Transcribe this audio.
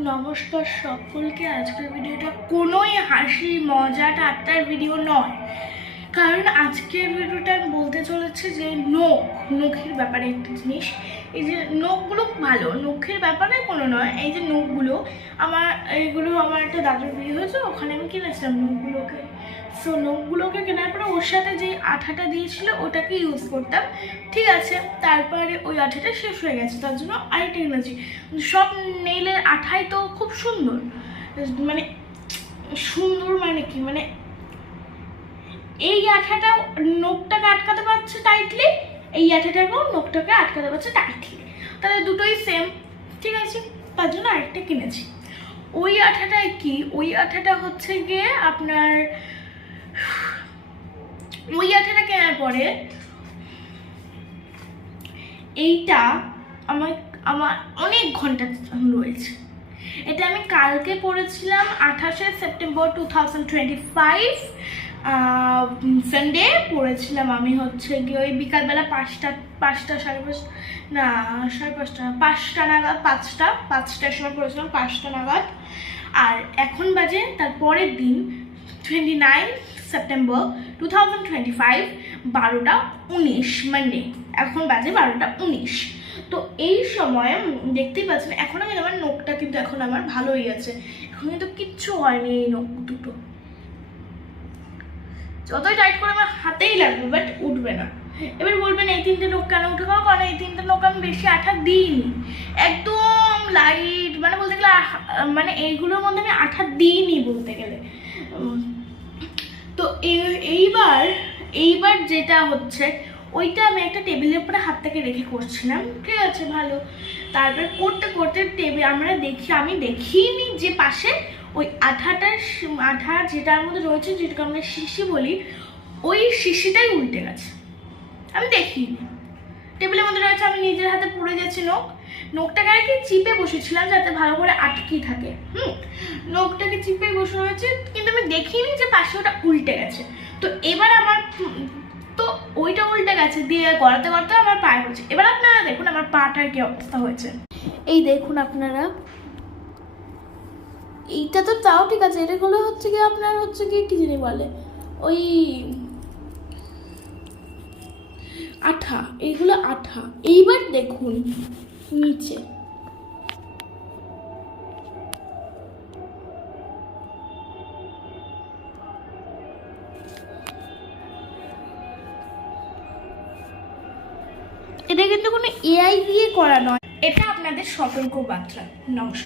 নমস্কার সকলকে। আজকের ভিডিওটা কোনোই হাসি মজা ঠাট্টার ভিডিও নয়, কারণ আজকের ভিডিওটা আমি বলতে চলেছে যে নখের ব্যাপারে একটা জিনিস। এই যে নখগুলো ভালো, নখের ব্যাপারে কোনো নয়। এই যে নখগুলো এইগুলো আমার একটা দাদুর বিয়ে হয়েছে, ওখানে আমি কিনেছিলাম নখগুলোকে। সো নখগুলোকে কেনার পরে ওর সাথে যে আঠাটা দিয়েছিল ওটাকে ইউজ করতাম, ঠিক আছে। তারপরে ওই আঠাটা শেষ হয়ে গেছে, তার জন্য আরেকটা কিনেছি। সব নেইলের আঠাই তো খুব সুন্দর, মানে সুন্দর মানে কি, মানে এই আঠাটা নখটাকে আটকাতে পারছে টাইটলি, এই আঠাটাকেও নখটাকে আটকাতে পারছে টাইটলি, তাহলে দুটোই সেম, ঠিক আছে। তার জন্য আরেকটা কিনেছি। ওই আঠাটায় কি, ওই আঠাটা হচ্ছে গিয়ে আপনার, ওই আঠাটা কেনার পরে এইটা আমার অনেক ঘন্টা রয়েছে। এটা আমি কালকে পড়েছিলাম 28শে সেপ্টেম্বর 2025, সানডে পড়েছিলাম আমি হচ্ছে গিয়ে ওই বিকালবেলা 5টা সাড়ে 5টা নাগাদ, 5টার সময় পড়েছিলাম, 5টা নাগাদ। আর এখন বাজে তার পরের দিন 29 সেপ্টেম্বর 2025, 12টা 19 মানডে। এখন বাজে 12টা 19। তো এই সময় দেখতেই পাচ্ছেন এখনও কিন্তু আমার নখটা কিন্তু এখন আমার ভালোই আছে, এখন কিন্তু কিচ্ছু হয়নি। এই নখ দুটো যতই টাইট করে আমার হাতেই লাগবে, বাট উঠবে না। এবার বলবেন এই 3টে নখ কেন উঠে গেল? কারণ এই 3টে নখ আমি বেশি আঠা দিইনি, একদম লাইট, মানে বলতে গেলে মানে এইগুলোর মধ্যে আমি আঠা দিইনি বলতে গেলে। তো এইবার যেটা হচ্ছে, ওইটা আমি একটা টেবিলের উপরে হাতটাকে রেখে করছিলাম, ঠিক আছে, ভালো। তারপর করতে করতে আমি দেখিনি যে পাশে ওই আঠা যেটার মধ্যে রয়েছে, যেটাকে আমরা শিশি বলি, ওই শিশিটাই উল্টে গেছে। আমি দেখিনি, টেবিলের মধ্যে রয়েছে, আমি নিজের হাতে পুড়ে যাচ্ছি নখটাকে আর কি চিপে বসেছিলাম যাতে ভালো করে আটকে থাকে। নখটাকে চিপে বসে রয়েছে, কিন্তু আমি দেখিনি যে পাশে ওটা উল্টে গেছে। তো এবার তো ওইটা উল্টে গেছে, দিয়ে গড়াতে গড়াতে আমার পায়ে হচ্ছে। এবার আপনারা দেখুন আমার পাটার কি অবস্থা হয়েছে। এই দেখুন আপনারা, এইটা তো তাও ঠিক আছে, এটাগুলো হচ্ছে কি আপনার হচ্ছে কি জানি বলে, ওই আঠা, এইগুলো আঠা। এইবার দেখুন নিচে, এটা কিন্তু কোনো এআই দিয়ে করা নয়, এটা আপনাদের সতর্ক বার্তা। নমস্কার।